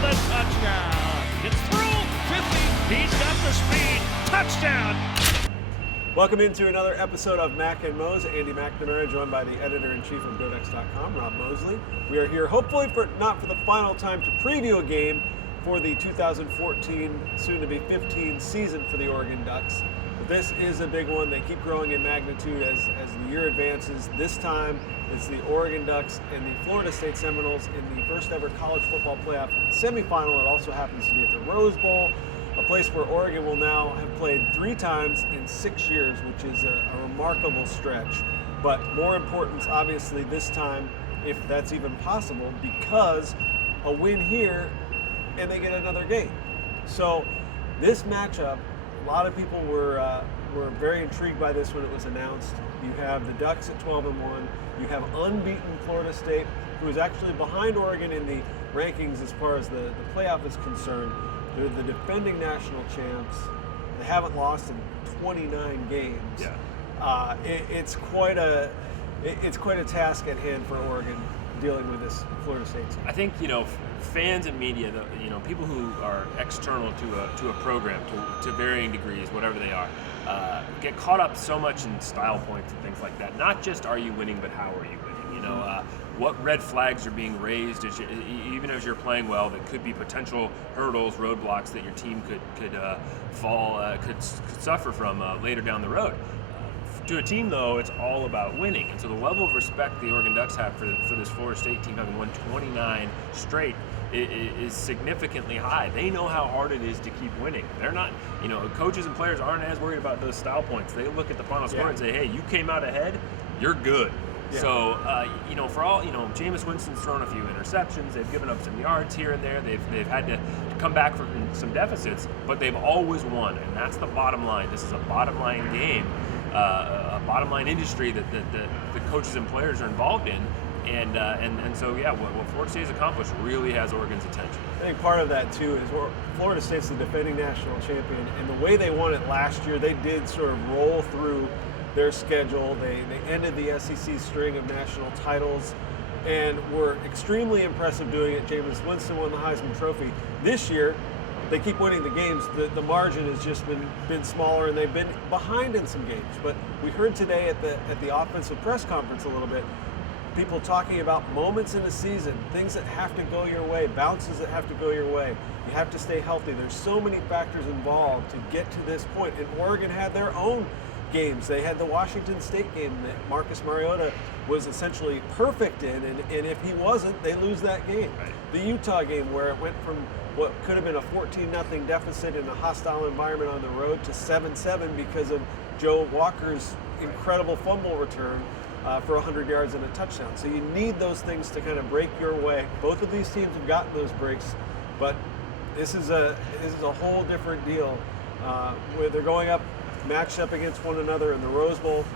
the touchdown. It's through 50. He's got the speed. Touchdown. Welcome into another episode of Mac and Mose. Andy McNamara, joined by the editor-in-chief of GoDucks.com, Rob Mosley. We are here hopefully not for the final time to preview a game for the 2014, soon-to-be 15 season for the Oregon Ducks. But this is a big one. They keep growing in magnitude as the year advances. This time, it's the Oregon Ducks and the Florida State Seminoles in the first ever college football playoff semifinal. It also happens to be at the Rose Bowl, a place where Oregon will now have played 3 times in 6 years, which is a remarkable stretch. But more important, obviously, this time, if that's even possible, because a win here and they get another game. So this matchup, a lot of people were very intrigued by this when it was announced. You have the Ducks at 12-1. You have unbeaten Florida State, who is actually behind Oregon in the rankings as far as the playoff is concerned. They're the defending national champs. They haven't lost in 29 games. Yeah. It's quite a task at hand for Oregon dealing with this Florida State team. I think fans and media, people who are external to a program to varying degrees, whatever they are, get caught up so much in style points and things like that. Not just are you winning, but how are you winning? What red flags are being raised even as you're playing well that could be potential hurdles, roadblocks that your team could suffer from later down the road. To a team, though, it's all about winning. And so the level of respect the Oregon Ducks have for this Florida State team, having won 29 straight, is significantly high. They know how hard it is to keep winning. They're not, coaches and players aren't as worried about those style points. They look at the final score and say, hey, you came out ahead, you're good. Yeah. So, for all, Jameis Winston's thrown a few interceptions. They've given up some yards here and there. They've had to come back from some deficits, but they've always won, and that's the bottom line. This is a bottom line game, a bottom line industry that the coaches and players are involved in, and so what Florida State has accomplished really has Oregon's attention. I think part of that too is Florida State's the defending national champion, and the way they won it last year, they did sort of roll through their schedule. They ended the SEC string of national titles and were extremely impressive doing it. Jameis Winston won the Heisman Trophy. This year, they keep winning the games. The margin has just been smaller, and they've been behind in some games. But we heard today at the offensive press conference a little bit, people talking about moments in the season, things that have to go your way, bounces that have to go your way. You have to stay healthy. There's so many factors involved to get to this point. And Oregon had their own games. They had the Washington State game that Marcus Mariota was essentially perfect in, and if he wasn't, they lose that game. Right. The Utah game, where it went from what could have been a 14-0 deficit in a hostile environment on the road to 7-7 because of Joe Walker's incredible fumble return for 100 yards and a touchdown. So you need those things to kind of break your way. Both of these teams have gotten those breaks, but this is a whole different deal where they're going up, matched up against one another in the Rose Bowl.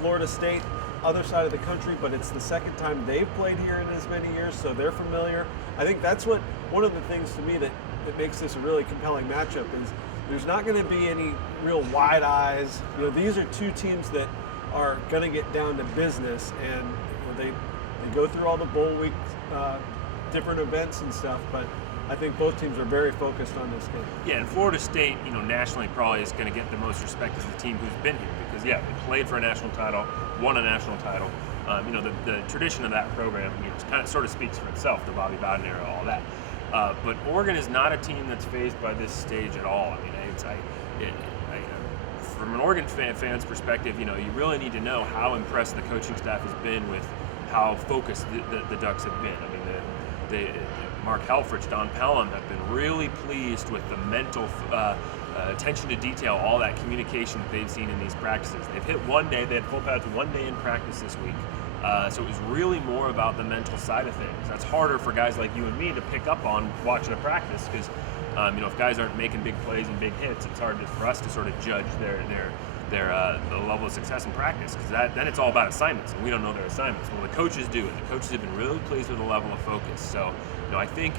Florida State, other side of the country, but it's the second time they've played here in as many years, so they're familiar. I think that's one of the things to me that makes this a really compelling matchup is there's not going to be any real wide eyes. These are two teams that are going to get down to business, and they go through all the bowl week different events and stuff, but I think both teams are very focused on this game. Yeah, and Florida State, nationally probably is going to get the most respect as the team who's been here because, they played for a national title, won a national title. The tradition of that program, kind of sort of speaks for itself, the Bobby Bowden era, all that. But Oregon is not a team that's phased by this stage at all. From an Oregon fan's perspective, you really need to know how impressed the coaching staff has been with how focused the Ducks have been. Mark Helfrich, Don Pelham have been really pleased with the mental attention to detail, all that communication that they've seen in these practices. They've hit one day, they had full pads one day in practice this week. So it was really more about the mental side of things. That's harder for guys like you and me to pick up on watching a practice because, if guys aren't making big plays and big hits, it's hard for us to sort of judge the level of success in practice because then it's all about assignments and we don't know their assignments. Well, the coaches do, and the coaches have been really pleased with the level of focus. So, I think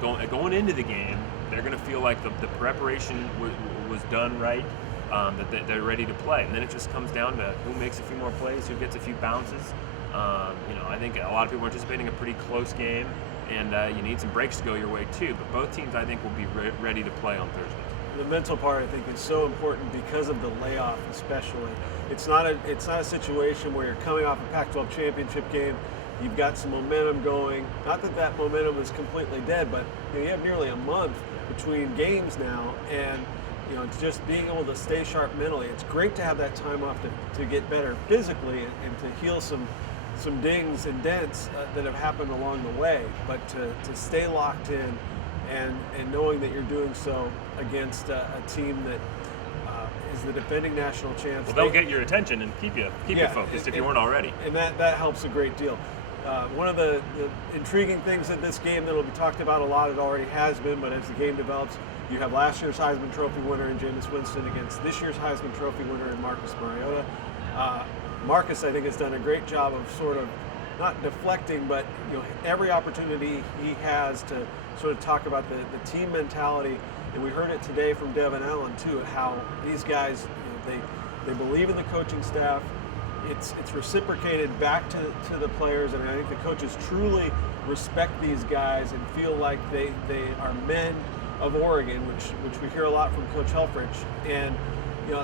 going into the game, they're going to feel like the preparation was done right, that they're ready to play. And then it just comes down to who makes a few more plays, who gets a few bounces. I think a lot of people are anticipating a pretty close game, and you need some breaks to go your way too. But both teams, I think, will be ready to play on Thursday. The mental part, I think, is so important because of the layoff, especially. It's not a situation where you're coming off a Pac-12 championship game. You've got some momentum going. Not that momentum is completely dead, but you have nearly a month between games now, and it's just being able to stay sharp mentally. It's great to have that time off to get better physically and to heal some dings and dents that have happened along the way. But to stay locked in and knowing that you're doing so against a team that is the defending national champs. Well, they'll get your attention and keep you focused if you weren't already. And that helps a great deal. One of the intriguing things in this game that will be talked about a lot, it already has been, but as the game develops, you have last year's Heisman Trophy winner in Jameis Winston against this year's Heisman Trophy winner in Marcus Mariota. Marcus, I think, has done a great job of sort of not deflecting, but every opportunity he has to sort of talk about the team mentality. And we heard it today from Devin Allen too, how these guys, they believe in the coaching staff. It's reciprocated back to the players, and I think the coaches truly respect these guys and feel like they are men of Oregon, which we hear a lot from Coach Helfrich. And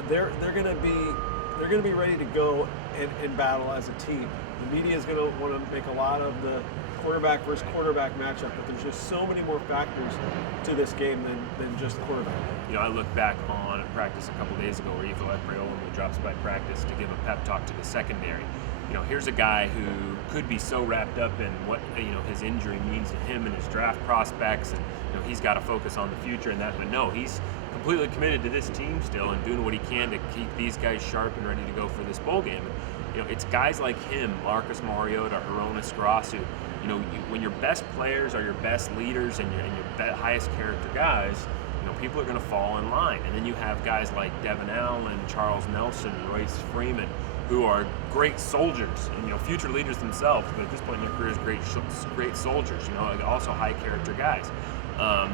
they're going to be ready to go and battle as a team. The media is going to want to make a lot of the quarterback versus quarterback matchup, but there's just so many more factors to this game than just quarterback. I look back on a practice a couple days ago where Ivo Epriolamo drops by practice to give a pep talk to the secondary. Here's a guy who could be so wrapped up in what his injury means to him and his draft prospects, and he's got to focus on the future and that. But no, he's completely committed to this team still and doing what he can to keep these guys sharp and ready to go for this bowl game. And, it's guys like him, Marcus Mariota, Hronis Grasu. When your best players are your best leaders and your highest character guys, people are going to fall in line. And then you have guys like Devin Allen, Charles Nelson, Royce Freeman, who are great soldiers and future leaders themselves, but at this point in their careers, great soldiers. Also high character guys.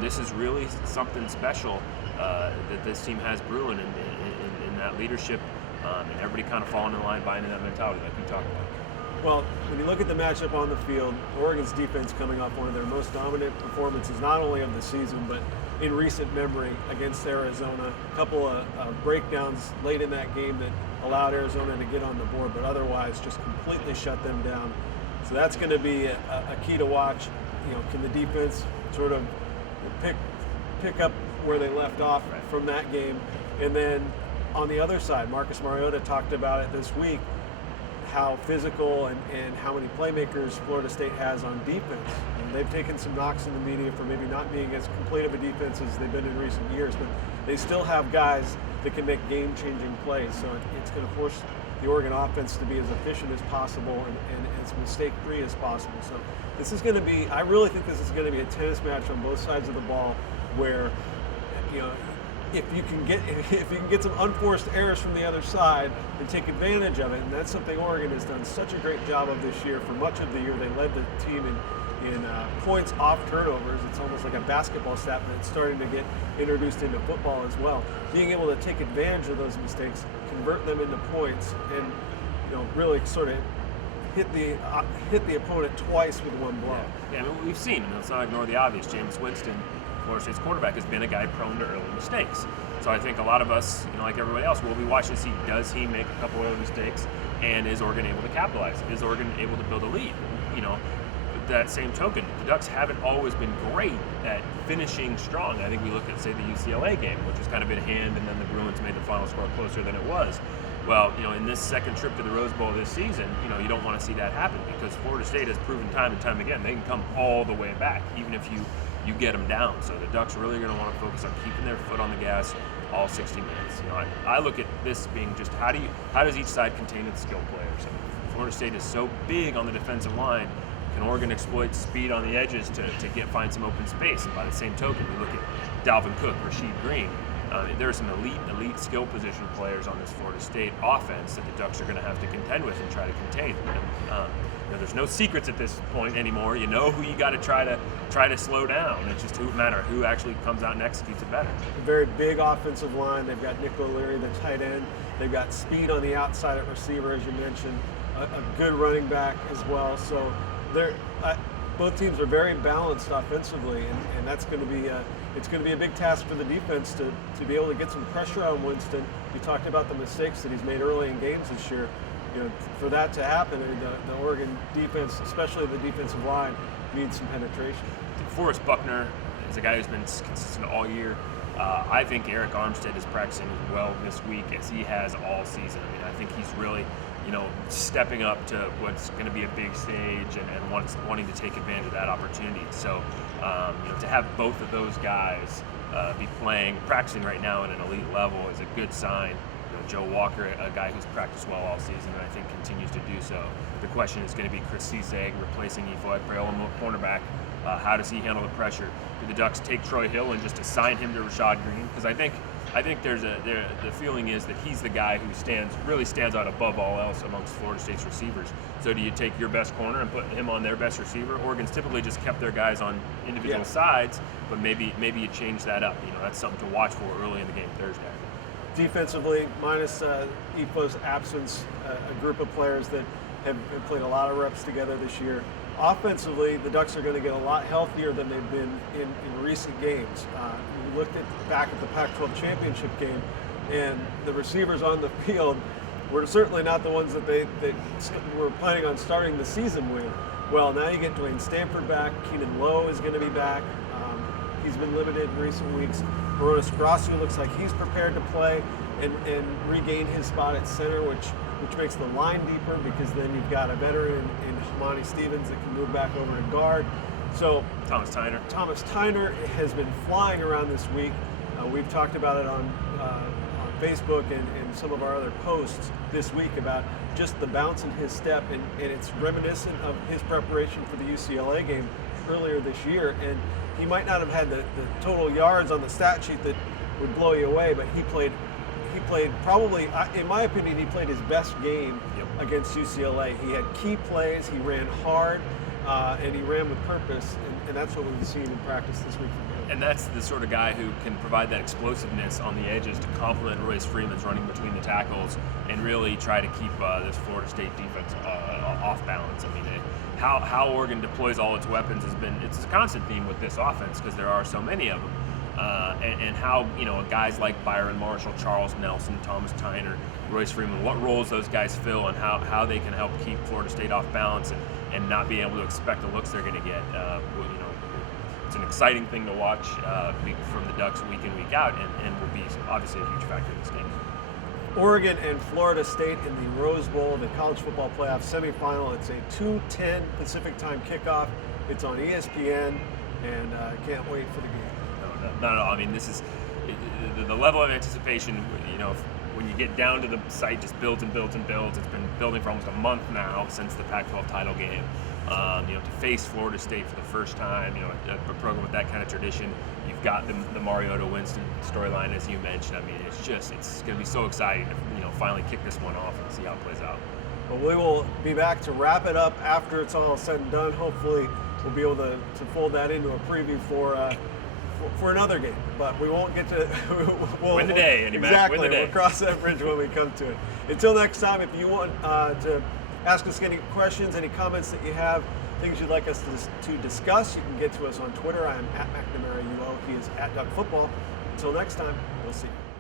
This is really something special that this team has brewing in that leadership, and everybody kind of falling in line, buying in that mentality like we talked about. Well, when you look at the matchup on the field, Oregon's defense coming off one of their most dominant performances, not only of the season, but in recent memory against Arizona. A couple of breakdowns late in that game that allowed Arizona to get on the board, but otherwise just completely shut them down. So that's going to be a key to watch. Can the defense sort of pick up where they left off from that game? And then on the other side, Marcus Mariota talked about it this week, how physical and how many playmakers Florida State has on defense. And they've taken some knocks in the media for maybe not being as complete of a defense as they've been in recent years, but they still have guys that can make game-changing plays. So it's going to force the Oregon offense to be as efficient as possible and as mistake-free as possible. So this is going to be, I really think this is going to be a tennis match on both sides of the ball, where if you can get some unforced errors from the other side and take advantage of it, and that's something Oregon has done such a great job of this year. For much of the year, they led the team in points off turnovers. It's almost like a basketball stat, but it's starting to get introduced into football as well. Being able to take advantage of those mistakes, convert them into points, and really sort of hit the opponent twice with one blow. Yeah, we've seen, and let's not ignore the obvious. Jameis Winston, Florida State's quarterback, has been a guy prone to early mistakes. So I think a lot of us, like everybody else, will be watching to see, does he make a couple early mistakes, and is Oregon able to capitalize? Is Oregon able to build a lead? That same token, the Ducks haven't always been great at finishing strong. I think we look at, say, the UCLA game, which was kind of in hand, and then the Bruins made the final score closer than it was. Well, in this second trip to the Rose Bowl this season, you don't want to see that happen, because Florida State has proven time and time again they can come all the way back, even if you get them down. So the Ducks really are going to want to focus on keeping their foot on the gas all 60 minutes. I look at this being just how does each side contain its skill players? Florida State is so big on the defensive line. Can Oregon exploit speed on the edges to find some open space? And by the same token, we look at Dalvin Cook, Rasheed Green. There are some elite skill position players on this Florida State offense that the Ducks are going to have to contend with and try to contain. There's no secrets at this point anymore. You know who you got to try to slow down. It's just who actually comes out and executes it better. A very big offensive line. They've got Nick O'Leary, the tight end. They've got speed on the outside at receiver, as you mentioned. A good running back as well. So both teams are very balanced offensively, and that's going to be it's going to be a big task for the defense to be able to get some pressure on Winston. You talked about the mistakes that he's made early in games this year. For that to happen, I mean, the Oregon defense, especially the defensive line, needs some penetration. Forrest Buckner is a guy who's been consistent all year. I think Eric Armstead is practicing as well this week as he has all season. I mean, I think he's really, stepping up to what's going to be a big stage and wanting to take advantage of that opportunity. So, to have both of those guys be practicing right now at an elite level is a good sign. Joe Walker, a guy who's practiced well all season, and I think continues to do so. The question is going to be Chris Cizek replacing Ifo Ekpeola, cornerback. How does he handle the pressure? Do the Ducks take Troy Hill and just assign him to Rashad Green? Because I think the feeling is that he's the guy who really stands out above all else amongst Florida State's receivers. So do you take your best corner and put him on their best receiver? Oregon's typically just kept their guys on individual sides, but maybe you change that up. That's something to watch for early in the game Thursday. Defensively, minus Ifo's absence, a group of players that have played a lot of reps together this year. Offensively, the Ducks are going to get a lot healthier than they've been in recent games. We looked back at the Pac-12 championship game, and the receivers on the field were certainly not the ones that they were planning on starting the season with. Well, now you get Dwayne Stanford back. Keenan Lowe is going to be back. He's been limited in recent weeks. Baronis Grasu looks like he's prepared to play and regain his spot at center, which makes the line deeper, because then you've got a veteran in Hamani Stevens that can move back over to guard. So Thomas Tyner has been flying around this week. We've talked about it on Facebook and some of our other posts this week about just the bounce in his step, and it's reminiscent of his preparation for the UCLA game earlier this year. And he might not have had the total yards on the stat sheet that would blow you away, but he played probably, in my opinion, he played his best game against UCLA. He had key plays, he ran hard, and he ran with purpose, and that's what we've seen in practice this week from him. And that's the sort of guy who can provide that explosiveness on the edges to complement Royce Freeman's running between the tackles and really try to keep this Florida State defense off balance. I mean, how Oregon deploys all its weapons it's a constant theme with this offense, because there are so many of them. And how, guys like Byron Marshall, Charles Nelson, Thomas Tyner, Royce Freeman, what roles those guys fill, and how they can help keep Florida State off balance and not be able to expect the looks they're going to get. It's an exciting thing to watch from the Ducks week in, week out, and will be obviously a huge factor in this game. Oregon and Florida State in the Rose Bowl, the college football playoff semifinal. It's a 2:10 Pacific time kickoff. It's on ESPN, and I can't wait for the game. Not at all. I mean, this is the level of anticipation. When you get down to the site, just builds and builds and builds. It's been building for almost a month now since the Pac-12 title game. To face Florida State for the first time, a program with that kind of tradition. You've got the Mariota Winston storyline, as you mentioned. I mean, it's going to be so exciting to finally kick this one off and see how it plays out. Well, we will be back to wrap it up after it's all said and done. Hopefully, we'll be able to fold that into a preview for another game, but we won't get to win the day, Andy Mac. Exactly. Win the day. We'll cross that bridge when we come to it. Until next time, if you want to ask us any questions, any comments that you have, things you'd like us to discuss, you can get to us on Twitter. I am at McNamara UO. He is at Duck Football. Until next time, we'll see you.